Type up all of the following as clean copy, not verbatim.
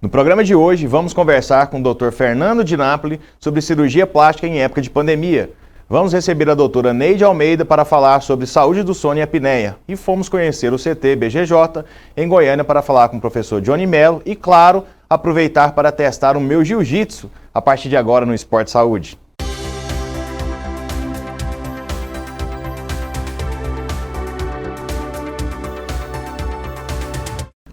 No programa de hoje, vamos conversar com o Dr. Fernando de Napoli sobre cirurgia plástica em época de pandemia. Vamos receber a doutora Neide Almeida para falar sobre saúde do sono e apneia. E fomos conhecer o CT BGJ em Goiânia para falar com o professor Johnny Mello e, claro, aproveitar para testar o meu jiu-jitsu a partir de agora no Esporte Saúde.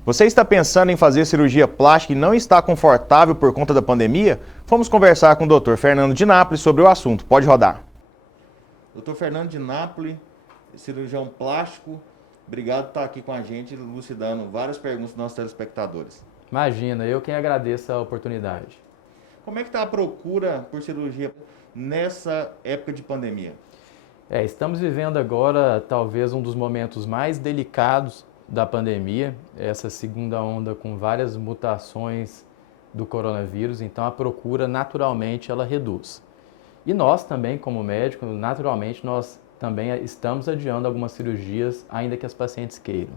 Você está pensando em fazer cirurgia plástica e não está confortável por conta da pandemia? Vamos conversar com o Dr. Fernando de Napoli sobre o assunto. Pode rodar. Dr. Fernando de Napoli, cirurgião plástico, obrigado por estar aqui com a gente, elucidando várias perguntas dos nossos telespectadores. Imagina, eu quem agradeço a oportunidade. Como é que está a procura por cirurgia nessa época de pandemia? Estamos vivendo agora talvez um dos momentos mais delicados da pandemia, essa segunda onda com várias mutações do coronavírus, então a procura naturalmente ela reduz. E nós também, como médico, naturalmente nós também estamos adiando algumas cirurgias, ainda que as pacientes queiram.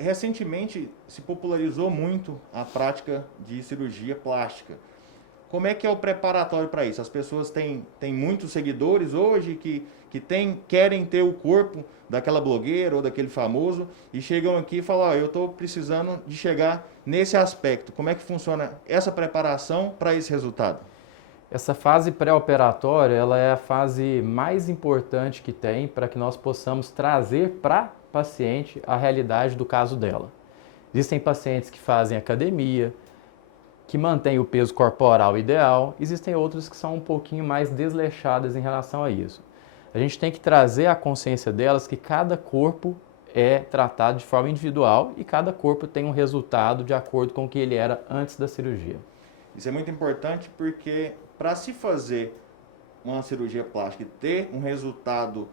Recentemente se popularizou muito a prática de cirurgia plástica. Como é que é o preparatório para isso? As pessoas têm muitos seguidores hoje que querem ter o corpo daquela blogueira ou daquele famoso e chegam aqui e falam, eu estou precisando de chegar nesse aspecto. Como é que funciona essa preparação para esse resultado? Essa fase pré-operatória ela é a fase mais importante que tem para que nós possamos trazer para a paciente a realidade do caso dela. Existem pacientes que fazem academia, que mantêm o peso corporal ideal, existem outros que são um pouquinho mais desleixadas em relação a isso. A gente tem que trazer à consciência delas que cada corpo é tratado de forma individual e cada corpo tem um resultado de acordo com o que ele era antes da cirurgia. Isso é muito importante porque para se fazer uma cirurgia plástica e ter um resultado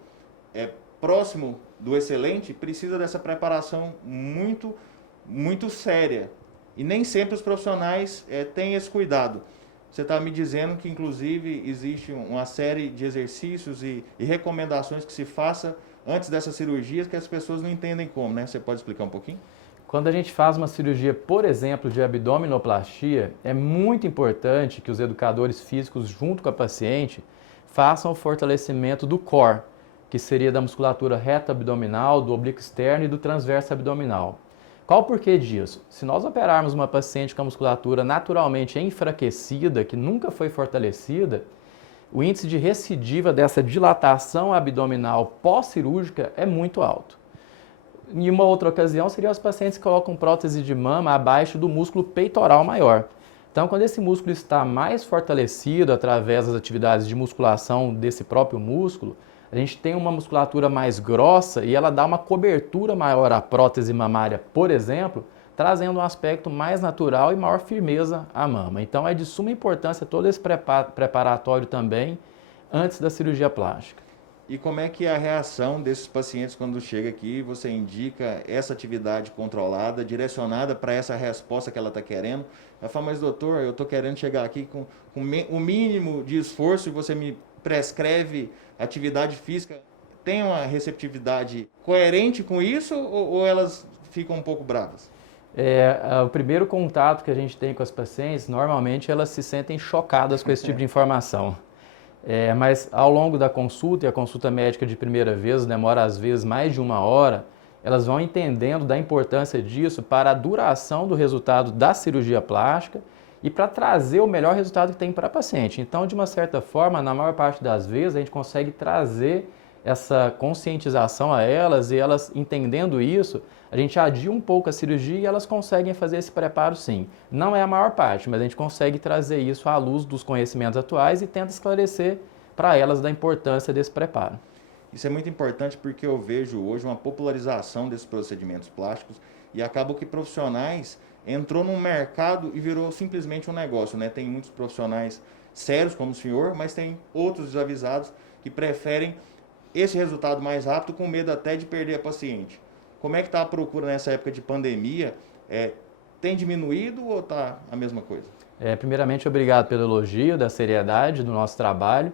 próximo do excelente, precisa dessa preparação muito séria. E nem sempre os profissionais têm esse cuidado. Você está me dizendo que, inclusive, existe uma série de exercícios e recomendações que se faça antes dessas cirurgias que as pessoas não entendem como, né? Você pode explicar um pouquinho? Quando a gente faz uma cirurgia, por exemplo, de abdominoplastia, é muito importante que os educadores físicos, junto com a paciente, façam o fortalecimento do core, que seria da musculatura reta abdominal, do oblíquo externo e do transverso abdominal. Qual o porquê disso? Se nós operarmos uma paciente com a musculatura naturalmente enfraquecida, que nunca foi fortalecida, o índice de recidiva dessa dilatação abdominal pós-cirúrgica é muito alto. Em uma outra ocasião, seriam os pacientes que colocam prótese de mama abaixo do músculo peitoral maior. Então, quando esse músculo está mais fortalecido através das atividades de musculação desse próprio músculo, a gente tem uma musculatura mais grossa e ela dá uma cobertura maior à prótese mamária, por exemplo, trazendo um aspecto mais natural e maior firmeza à mama. Então é de suma importância todo esse preparatório também antes da cirurgia plástica. E como é que é a reação desses pacientes quando chega aqui, você indica essa atividade controlada, direcionada para essa resposta que ela está querendo? Ela fala, mas doutor, eu estou querendo chegar aqui com o mínimo de esforço e você me prescreve atividade física. Tem uma receptividade coerente com isso ou elas ficam um pouco bravas? O primeiro contato que a gente tem com as pacientes, normalmente elas se sentem chocadas com esse tipo de informação. Mas ao longo da consulta, e a consulta médica de primeira vez demora às vezes mais de 1 hora, elas vão entendendo da importância disso para a duração do resultado da cirurgia plástica e para trazer o melhor resultado que tem para a paciente. Então, de uma certa forma, na maior parte das vezes, a gente consegue trazer essa conscientização a elas e elas entendendo isso, a gente adia um pouco a cirurgia e elas conseguem fazer esse preparo sim. Não é a maior parte, mas a gente consegue trazer isso à luz dos conhecimentos atuais e tenta esclarecer para elas da importância desse preparo. Isso é muito importante porque eu vejo hoje uma popularização desses procedimentos plásticos e acaba que profissionais entrou num mercado e virou simplesmente um negócio, né? Tem muitos profissionais sérios como o senhor, mas tem outros desavisados que preferem esse resultado mais rápido com medo até de perder a paciente. Como é que está a procura nessa época de pandemia? Tem diminuído ou está a mesma coisa? Primeiramente, obrigado pelo elogio da seriedade do nosso trabalho.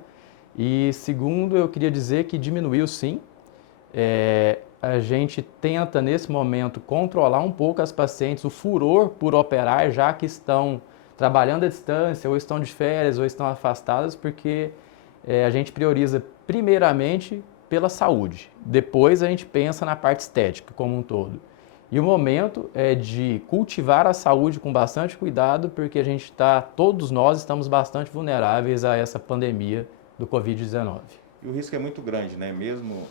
E segundo, eu queria dizer que diminuiu sim. a gente tenta, nesse momento, controlar um pouco as pacientes, o furor por operar, já que estão trabalhando à distância, ou estão de férias, ou estão afastadas, porque a gente prioriza primeiramente pela saúde. Depois a gente pensa na parte estética como um todo. E o momento é de cultivar a saúde com bastante cuidado, porque a gente todos nós estamos bastante vulneráveis a essa pandemia do Covid-19. E o risco é muito grande, né? Mesmo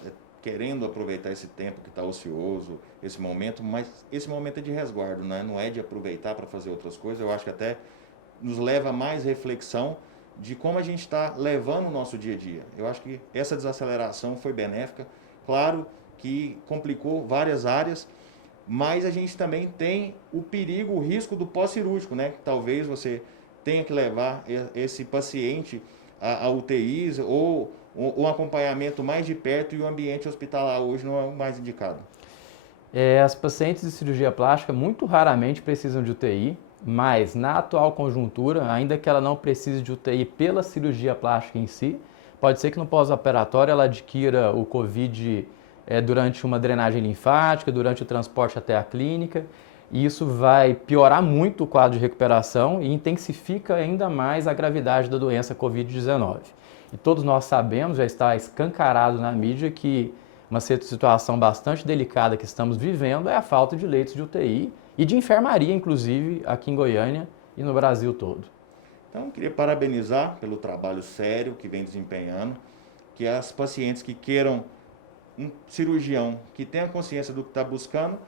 querendo aproveitar esse tempo que está ocioso, esse momento, mas esse momento é de resguardo, né? Não é de aproveitar para fazer outras coisas. Eu acho que até nos leva a mais reflexão de como a gente está levando o nosso dia a dia. Eu acho que essa desaceleração foi benéfica. Claro que complicou várias áreas, mas a gente também tem o perigo, o risco do pós-cirúrgico, né? Talvez você tenha que levar esse paciente a UTIs ou um acompanhamento mais de perto, e o ambiente hospitalar hoje não é o mais indicado. As pacientes de cirurgia plástica muito raramente precisam de UTI, mas na atual conjuntura, ainda que ela não precise de UTI pela cirurgia plástica em si, pode ser que no pós-operatório ela adquira o COVID durante uma drenagem linfática, durante o transporte até a clínica, e isso vai piorar muito o quadro de recuperação e intensifica ainda mais a gravidade da doença Covid-19. E todos nós sabemos, já está escancarado na mídia, que uma situação bastante delicada que estamos vivendo é a falta de leitos de UTI e de enfermaria, inclusive, aqui em Goiânia e no Brasil todo. Então, eu queria parabenizar pelo trabalho sério que vem desempenhando, que as pacientes que queiram um cirurgião que tenha consciência do que está buscando,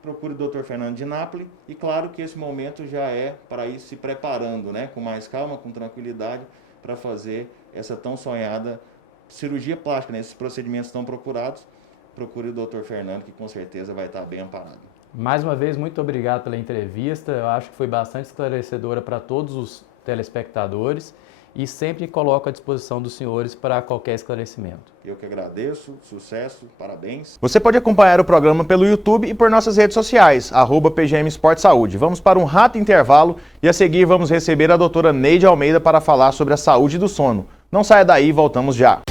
procure o Dr. Fernando de Napoli, e claro que esse momento já é para ir se preparando, né, com mais calma, com tranquilidade, para fazer essa tão sonhada cirurgia plástica, né? Esses procedimentos tão procurados. Procure o Dr. Fernando, que com certeza vai estar bem amparado. Mais uma vez, muito obrigado pela entrevista. Eu acho que foi bastante esclarecedora para todos os telespectadores e sempre coloco à disposição dos senhores para qualquer esclarecimento. Eu que agradeço, sucesso, parabéns. Você pode acompanhar o programa pelo YouTube e por nossas redes sociais, @PGM Esporte Saúde. Vamos para um rápido intervalo e a seguir vamos receber a doutora Neide Almeida para falar sobre a saúde do sono. Não saia daí, voltamos já.